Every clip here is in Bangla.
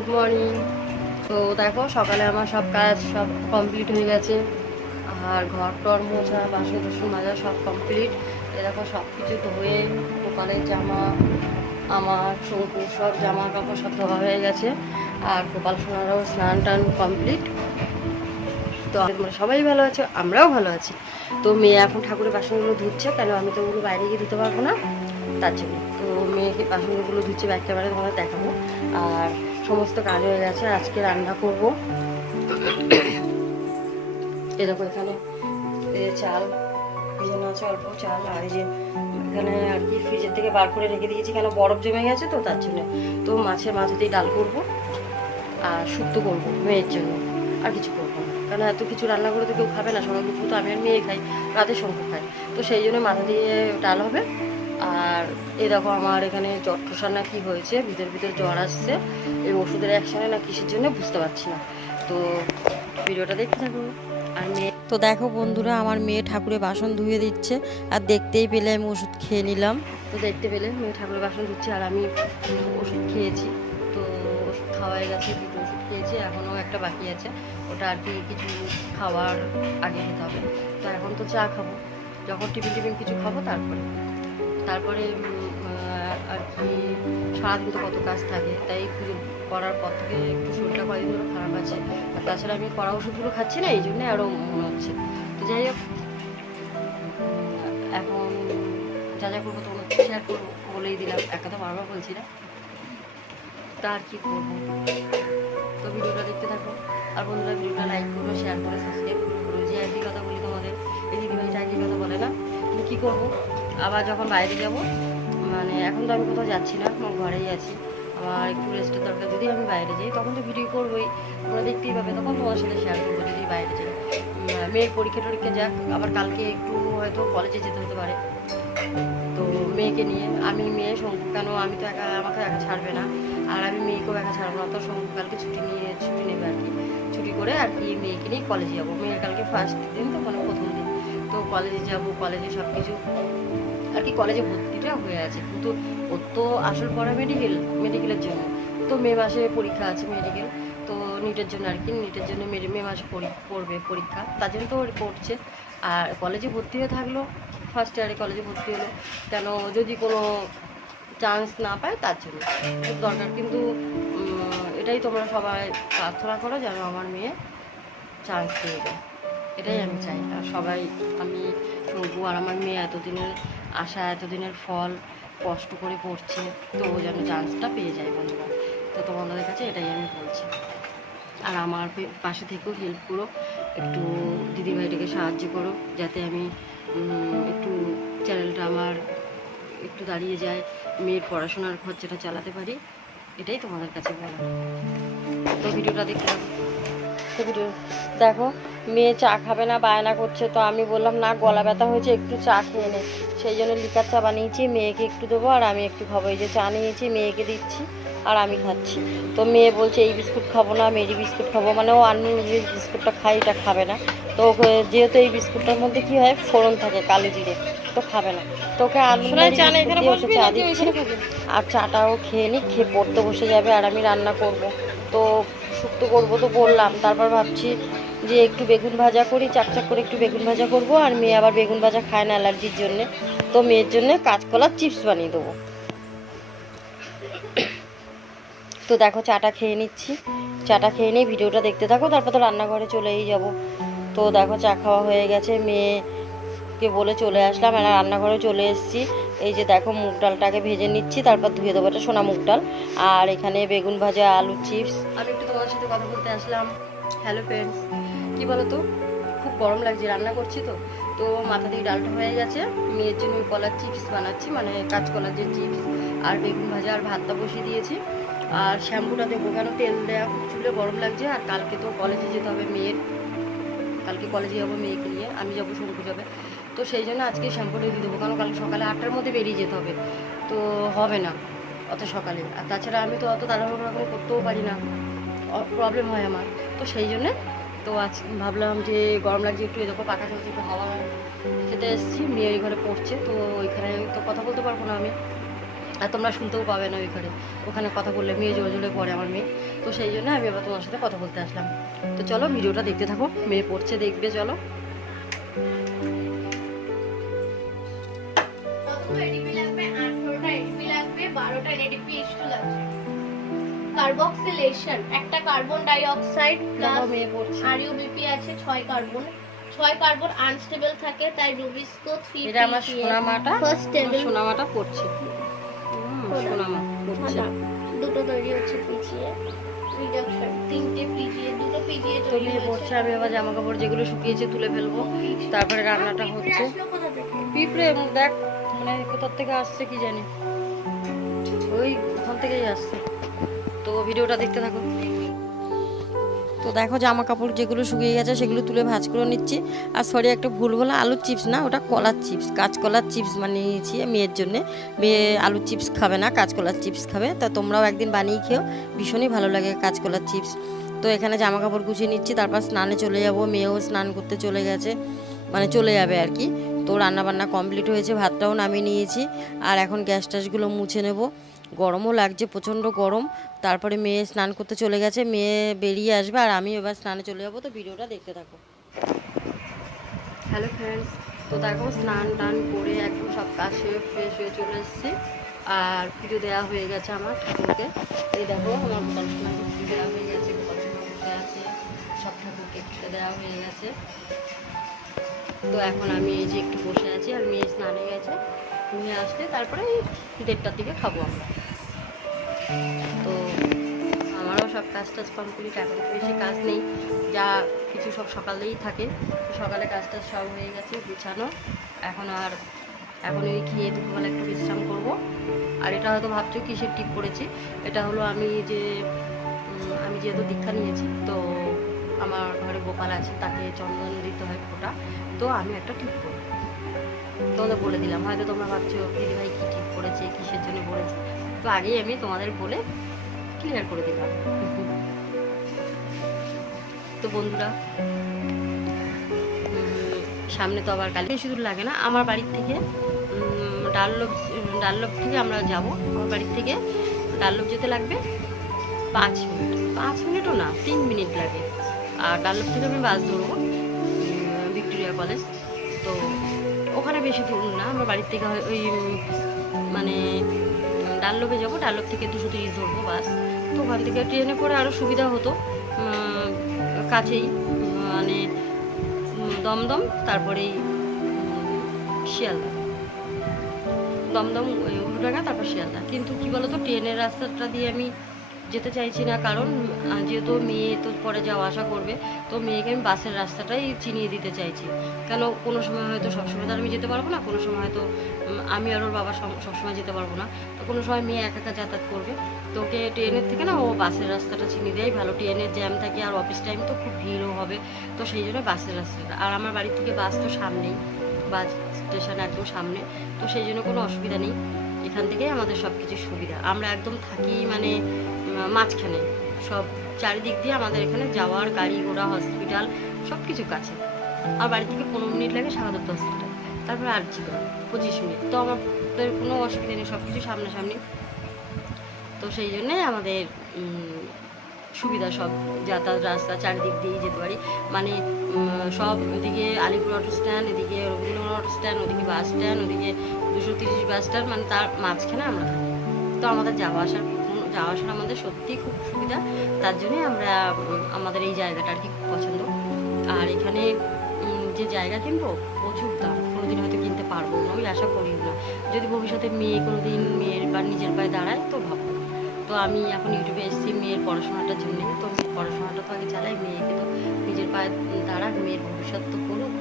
Good morning. তো দেখো সকালে আমার সব কাজ সব কমপ্লিট হয়ে গেছে, আর ঘর টর মোছা বাসন টাসন মাজা সব কমপ্লিট। দেখো সব কিছু ধুয়ে গোপালের জামা আমার শঙ্কুর সব জামা কাপড় সব ধোয়া হয়ে গেছে, আর গোপাল সোনারও স্নান টান কমপ্লিট। তো তোমরা সবাই ভালো আছো, আমরাও ভালো আছি। তো মেয়ে এখন ঠাকুরের বাসনগুলো ধুচ্ছে, কেন আমি তো ওগুলো বাইরে গিয়ে ধুতে পারবো না, তার জন্য। তো মেয়েকে বাসনগুলো ধুচ্ছে, ব্যাক ক্যামেরায় তোমাদের দেখাবো। আর সমস্ত কাজ হয়ে গেছে, আজকে রান্না করবো। এ দেখো এখানে চাল ভিজানো আছে, অল্প চাল। আর এই যে এখানে আর কি ফ্রিজের থেকে বার করে রেখে দিয়েছি, কেন বরফ জমে গেছে তো তার জন্য। তো মাছের মাথা দিয়ে ডাল করবো আর শুক্তো করবো মেয়ের জন্য, আর কিছু করবো না, কারণ এত কিছু রান্না করে তো কেউ খাবে না, সবাই দুপুর তো আমি আর মেয়ে খাই, রাতে শঙ্কর খাই। তো সেই জন্য মাথা দিয়ে ডাল হবে। আর এই দেখো আমার এখানে জ্বর ঠোসার না কি হয়েছে, ভিতর জ্বর আসছে, এই ওষুধের অ্যাকশনে না কিসের জন্য বুঝতে পারছি না। তো ভিডিওটা দেখতে থাকো। আর মেয়ে তো দেখো বন্ধুরা, আমার মেয়ে ঠাকুরের বাসন ধুয়ে দিচ্ছে, আর দেখতেই পেলে আমি ওষুধ খেয়ে নিলাম। তো দেখতে পেলে মেয়ে ঠাকুরের বাসন ধুচ্ছে, আর আমি ওষুধ খেয়েছি। তো ওষুধ খাওয়াই গেছে, দুটো ওষুধ খেয়েছি, এখনও একটা বাকি আছে, ওটা আর কি কিছু খাওয়ার আগে খেতে হবে। তো এখন তো চা খাবো, যখন টিফিন কিছু খাবো তারপরে তারপরে আর কি সারাদিন তো কত কাজ থাকে, তাই পুজো করার পর থেকে একটু শরীরটা কয়েকদিন ধরে খারাপ আছে। আর তাছাড়া আমি কড়া ওষুধগুলো খাচ্ছি না, এই জন্যে আরও মনে হচ্ছে। তো যাই হোক, এখন যা যা করবো তোমার শেয়ার করবো, বলেই দিলাম, একা তো বারবার বলছি না, তা আর কি করবো। তো ভিডিওটা দেখতে থাকো। আর বন্ধুরা ভিডিওটা লাইক করো, শেয়ার করে সাবস্ক্রাইব করো। যে একই কথা বলি তোমাদের, এই দিদিভাইটা একই কথা বলে না, কিন্তু কী করবো, আবার যখন বাইরে যাব, মানে এখন তো আমি কোথাও যাচ্ছি না, আমার ঘরেই আছি, আমার একটু রেস্টের দরকার। যদি আমি বাইরে যাই তখন তো ভিডিও করবোই, তোমরা দেখতেই পাবে, তখন তোমার সাথে শেয়ার করবো যদি বাইরে যাই। মেয়ের পরীক্ষা টরীক্ষা যাক, আবার কালকে একটু হয়তো কলেজে যেতে হতে পারে। তো মেয়েকে নিয়ে আমি মেয়ে শঙ্কু, কেন আমি তো একা, আমাকে একা ছাড়বে না, আর আমি মেয়েকেও একা ছাড়বো না। তো শঙ্কু কালকে ছুটি নেবে আর কি, ছুটি করে আর কি মেয়েকে নিয়ে কলেজে যাবো। মেয়ের কালকে ফার্স্ট দিন, তো মানে প্রথম দিন, তো কলেজে যাব, কলেজে সব কিছু আর কি, কলেজে ভর্তিটা হয়ে আছে, কিন্তু ওর তো আসল পড়া মেডিকেলের জন্য। তো মে মাসে পরীক্ষা আছে মেডিকেল, তো নিটের জন্য আর কি, নিটের জন্য মে মাসে পড়বে পরীক্ষা, তার জন্য তো ওর পড়ছে। আর কলেজে ভর্তি হয়ে থাকলো, ফার্স্ট ইয়ারে কলেজে ভর্তি হলো, কেন যদি কোনো চান্স না পায় তার জন্য খুব দরকার। কিন্তু এটাই তোমরা সবাই প্রার্থনা করো যেন আমার মেয়ে চান্স পেয়ে যায়, এটাই আমি চাই। আর সবাই, আমি শঙ্কু আর আমার মেয়ে এতদিনের আশা, এতদিনের ফল, কষ্ট করে পড়ছে, তো ও যেন চান্সটা পেয়ে যায় বন্ধুরা। তো তোমাদের কাছে এটাই আমি বলছি। আর আমার পাশে থেকেও হেল্প করো, একটু দিদিভাইটাকে সাহায্য করো, যাতে আমি একটু চ্যানেলটা আমার একটু দাঁড়িয়ে যায়, মেয়ের পড়াশোনার খরচাটা চালাতে পারি, এটাই তোমাদের কাছে বলা। তো ভিডিওটা দেখতে থাকো। তো ভিডিও দেখো, মেয়ে চা খাবে না, বায়না করছে, তো আমি বললাম না, গলা ব্যথা হয়েছে, একটু চা খেয়ে নে। সেই জন্য লিকার চা বানিয়েছি, মেয়েকে একটু দেবো আর আমি একটু খাবো। এই যে চা নিয়েছি, মেয়েকে দিচ্ছি আর আমি খাচ্ছি। তো মেয়ে বলছে এই বিস্কুট খাবো না, মেরি বিস্কুট খাবো, মানে ও আনলিমিটেড বিস্কুটটা খাই, এটা খাবে না। তো যেহেতু এই বিস্কুটটার মধ্যে কি হয়, ফোড়ন থাকে, কালো জিরে, তো খাবে না। তো ওকে আনলিমিটেড বিস্কুট দিয়ে ওকে চা দিচ্ছি, আর চাটাও খেয়ে নিই, খেয়ে পড়তে বসে যাবে। আর আমি রান্না করব, তো শুক্তো করবো তো বললাম, তারপর ভাবছি যে একটু বেগুন ভাজা করি, চাকচাক করে একটু বেগুন ভাজা করব। আর মেয়ে আবার বেগুন ভাজা খায় না অ্যালার্জির জন্যে, তো মেয়ের জন্য কাঁচকলার চিপস বানিয়ে দেবো। তো দেখো চাটা খেয়ে নিচ্ছি, চাটা খেয়ে নিয়ে ভিডিওটা দেখতে থাকো, তারপর তো রান্নাঘরে চলেই যাব। তো দেখো চা খাওয়া হয়ে গেছে, মেয়েকে বলে চলে আসলাম, আর রান্নাঘরে চলে এসেছি। এই যে দেখো মুগ ডালটাকে ভেজে নিচ্ছি, তারপর ধুয়ে দেবো, এটা সোনা মুগ ডাল। আর এখানে বেগুন ভাজা, আলু চিপস। আমি একটু তোমার সাথে কথা বলতে আসলাম। হ্যালো ফ্রেন্ডস, কী বলো তো, খুব গরম লাগছে, রান্না করছি তো। তো মাথা দিয়ে ডালটা হয়ে গেছে, মেয়ের জন্য কলার চিপস বানাচ্ছি, মানে কাঁচকলার যে চিপস, আর বেগুন ভাজা, আর ভাতটা বসিয়ে দিয়েছি। আর শ্যাম্পুটা দেবো, কেন তেল দেওয়া খুব চুলে গরম লাগছে। আর কালকে তো কলেজে যেতে হবে মেয়ের, কালকে কলেজে যাবো মেয়েকে নিয়ে, আমি যাবো, শঙ্কু যাবে। তো সেই জন্য আজকে শ্যাম্পুটা দিয়ে দেবো, কারণ কালকে সকালে 8টার মধ্যে বেরিয়ে যেতে হবে, তো হবে না অত সকালে। আর তাছাড়া আমি তো অত তাড়াহুড়ো করে করতেও পারি না, প্রবলেম হয় আমার। তো সেই জন্যে তো আজ ভাবলাম যে গরম লাগছে, একটু এরকম পাখা চলছে, একটু হাওয়া খেতে এসেছি, মেয়ে এই ঘরে পড়ছে, তো ওইখানে তো কথা বলতে পারবো না আমি, আর তোমরা শুনতেও পাবে না ওইখানে, ওখানে কথা বললে মেয়ে জোরে জোরে পড়ে আমার মেয়ে। তো সেই জন্য আমি আবার তোমার সাথে কথা বলতে আসলাম। তো চলো ভিডিওটা দেখতে থাকো, মেয়ে পড়ছে দেখবে। চলো। এডিপি লাগবে, 18টা এডিপি লাগবে, 12টা এডিপি H2 লাগবে। কার্বক্সিলেশন, একটা কার্বন ডাই অক্সাইড প্লাস মেয়ে পড়ছে। আরইউবিপি আছে 6 কার্বন। 6 কার্বন আনস্টেবল থাকে, তাই রুবিস্কো 3 এটা আমার সোনামাটা, ফার্স্ট টেবিল সোনামাটা পড়ছে। সোনামা পড়ছে। দুটো তৈরি হচ্ছে পিজিএ রিডাকশন, 3টে পিজিএ, দুটো পিজিএ তো তৈরি মেয়ে পড়ছে, আমি আবার জামা কাপড় যেগুলো শুকিয়েছে তুলে ফেলবো, তারপরে রান্নাটা হচ্ছে। পিঁপড়ে দেখ মানে কোথা থেকে আসছে কি জানি, ওই ওখান থেকেই আসছে। তো ভিডিওটা দেখতে থাকো। তো দেখো জামা কাপড় যেগুলো শুকিয়ে গেছে সেগুলো তুলে ভাঁজ করে নিচ্ছি। আর সরি, একটা ভুল বলা, আলুর চিপস না, ওটা কলার চিপস, কাঁচকলার চিপস বানিয়ে নিয়েছি মেয়ের জন্য। মেয়ে আলুর চিপস খাবে না, কাঁচকলার চিপস খাবে। তা তোমরাও একদিন বানিয়ে খেও, ভীষণই ভালো লাগে কাঁচকলার চিপস। তো এখানে জামা কাপড় গুছিয়ে নিচ্ছি, তারপর স্নানে চলে যাব। মেয়েও স্নান করতে চলে গেছে, মানে চলে যাবে আর কি। তো রান্নাবান্না কমপ্লিট হয়েছে, ভাতটাও নামিয়ে নিয়েছি। আর এখন গ্যাস ট্যাসগুলো মুছে নেব, গরমও লাগছে, প্রচণ্ড গরম। তারপরে মেয়ে স্নান করতে চলে গেছে, মেয়ে বেরিয়ে আসবে আর আমি এবার স্নানে চলে যাবো। তো ভিডিওটা দেখতে থাকো। হ্যালো ফ্রেন্ডস, তো দেখো স্নান টান করে একদম সব কাজ হয়ে ফ্রেশ হয়ে চলে এসেছি। আর পুজো দেওয়া হয়ে গেছে আমার ঠাকুরকে। এই দেখো আমার গোপাল সোনাকে পুজো দেওয়া হয়ে গেছে, গোপাল সোনা বসে আছে, সব ঠাকুরকে পুজো দেওয়া হয়ে গেছে। তো এখন আমি এই যে একটু বসে আছি, আর মেয়ে স্নানে গেছে, নিয়ে আসলে তারপরে 1:30টার দিকে খাবো আমরা। তো আমারও সব কাজ টাজ কমপ্লিট, এখন তো বেশি কাজ নেই, যা কিছু সব সকালেই থাকে। সকালে কাজ টাজ সব হয়ে গেছে গুছানো। এখন ওই খেয়ে দুপুরবেলা একটু বিশ্রাম করব। আর এটা হয়তো ভাবছো কিসের টিপ করেছি, এটা হলো আমি যেহেতু দীক্ষা নিয়েছি, তো আমার ঘরে গোপাল আছে, তাকে চন্দন দিতে হয় ফোঁটা। তো আমি একটা টিপ করব, তোমাদের বলে দিলাম। হয়তো তোমরা ভাবছো দিদিভাই কী টিপ করেছে, কিসের জন্য করেছে, তো আগেই আমি তোমাদের বলে ক্লিয়ার করে দিলাম। তো বন্ধুরা, সামনে তো আবার কালী, বেশি দূর লাগে না আমার বাড়ির থেকে। ডাল্লভ থেকে আমরা যাব, আমার বাড়ির থেকে ডাল্লভ যেতে লাগবে 5 মিনিট, 5 মিনিটও না, 3 মিনিট লাগে। আর ডাল্লভ থেকে আমি বাস ধরবো ভিক্টোরিয়া কলেজ। তো ওখানে বেশি দূর না আমার বাড়ির থেকে, ওই মানে ডাল্লভে যাবো, ডাল্লভ থেকে 230 ধরবো বাস। তো ওখান থেকে ট্রেনে করে আরও সুবিধা হতো, কাছেই, মানে দমদম, তারপরেই শিয়ালদা, দমদম উল্টোডাঙ্গা, তারপর শিয়ালদা। কিন্তু কি বলতো, ট্রেনের রাস্তাটা দিয়ে আমি যেতে চাইছি না, কারণ যেহেতু মেয়ে তো পরে যাওয়া আসা করবে, তো মেয়েকে আমি বাসের রাস্তাটাই চিনিয়ে দিতে চাইছি। কেন কোনো সময় হয়তো সবসময় তো আমি যেতে পারবো না, কোনো সময় হয়তো আমি আর ওর বাবা সবসময় যেতে পারবো না, তো কোনো সময় মেয়ে একা একা যাতায়াত করবে। তো ওকে ট্রেনের থেকে না ও বাসের রাস্তাটা চিনিয়ে দেয় ভালো, ট্রেনের জ্যাম থাকে, আর অফিস টাইম তো খুব ভিড়ও হবে। তো সেই জন্য বাসের রাস্তাটা, আর আমার বাড়ি থেকে বাস তো সামনেই, বাস স্টেশন একদম সামনে, তো সেই জন্য কোনো অসুবিধা নেই। এখান থেকেই আমাদের সব কিছু সুবিধা, আমরা একদম থাকি মানে মাঝখানে, সব চারিদিক দিয়ে আমাদের এখানে যাওয়ার, গাড়ি ঘোড়া, হসপিটাল সব কিছু কাছে। আমার বাড়ি থেকে 15 মিনিট লাগে শাহাদাত হসপিটাল, তারপরে আরজি করা 25 মিনিট। তো আমাদের কোনো অসুবিধা নেই, সব কিছু সামনাসামনি। তো সেই জন্যে আমাদের সুবিধা, সব যাতায়াত রাস্তা চারিদিক দিয়েই যেতে পারি। মানে সব এদিকে আলিপুর অটো স্ট্যান্ড, এদিকে রবীন্দ্রনাথ অটো স্ট্যান্ড, ওদিকে বাস স্ট্যান্ড, ওদিকে 230 বাস স্ট্যান্ড, মানে তার মাঝখানে আমরা থাকি। তো আমাদের যাওয়া আসার আমাদের সত্যিই খুব সুবিধা, তার জন্যই আমরা আমাদের এই জায়গাটা আর কি খুব পছন্দ। আর এখানে যে জায়গা কিনবো প্রচুর দাম, কোনোদিন হয়তো কিনতে পারবো না, আমি আশা করি না। যদি ভবিষ্যতে মেয়ে কোনোদিন মেয়ের বা নিজের পায়ে দাঁড়ায় তো ভাববো। তো আমি এখন ইউটিউবে এসেছি মেয়ের পড়াশোনাটার জন্যে, তো পড়াশোনাটা তো আগে চালাই, মেয়েকে তো নিজের পায়ে দাঁড়াক, মেয়ের ভবিষ্যৎ তো করুক,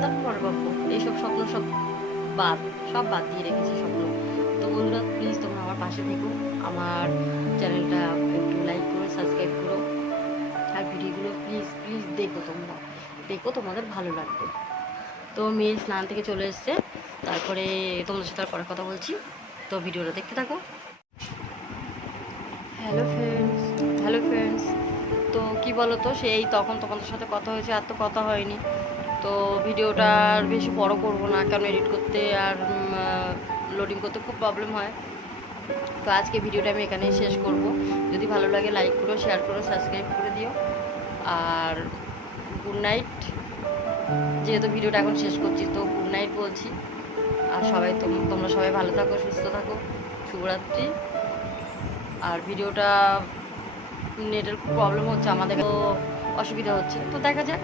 তারপর ভাববো। এইসব স্বপ্ন সব বাদ দিয়ে রেখেছি স্বপ্ন। তো বন্ধুরা প্লিজ তোমরা আমার পাশে থেকো, আমার চ্যানেলটা একটু লাইক করো, সাবস্ক্রাইব করো, আর ভিডিওগুলো প্লিজ প্লিজ দেখো, তোমাদের ভালো লাগবে। তো মেয়ে স্নান থেকে চলে এসছে, তারপরে তোমাদের সাথে আর পরে কথা বলছি। তো ভিডিওটা দেখতে থাকো। হ্যালো ফ্রেন্ডস, তো কি বলো তো, সেই তখন তোমাদের সাথে কথা হয়েছে, আর তো কথা হয়নি। তো ভিডিওটা আর বেশি বড় করব না, কারণ এডিট করতে আর লোডিং করতে খুব প্রবলেম হয়। তো আজকে ভিডিওটা আমি এখানেই শেষ করব। যদি ভালো লাগে লাইক করো, শেয়ার করো, সাবস্ক্রাইব করে দিও। আর গুড নাইট। যেহেতু ভিডিওটা এখন শেষ করছি তো গুড নাইট বলছি। আর সবাই তোমরা সবাই ভালো থাকো, সুস্থ থাকো। শুভরাত্রি। আর ভিডিওটা নেটের খুব প্রবলেম হচ্ছে, আমাদের তো অসুবিধা হচ্ছে, তো দেখা যাক।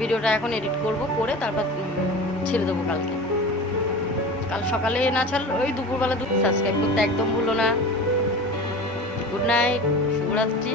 ভিডিওটা এখন এডিট করব, করে তারপর ছেড়ে দেবো কালকে। কাল সকালে না ছাড়লে ওই দুপুরবেলা সাবস্ক্রাইব করতে একদম ভুলো না। গুড নাইট, শুভরাত্রি।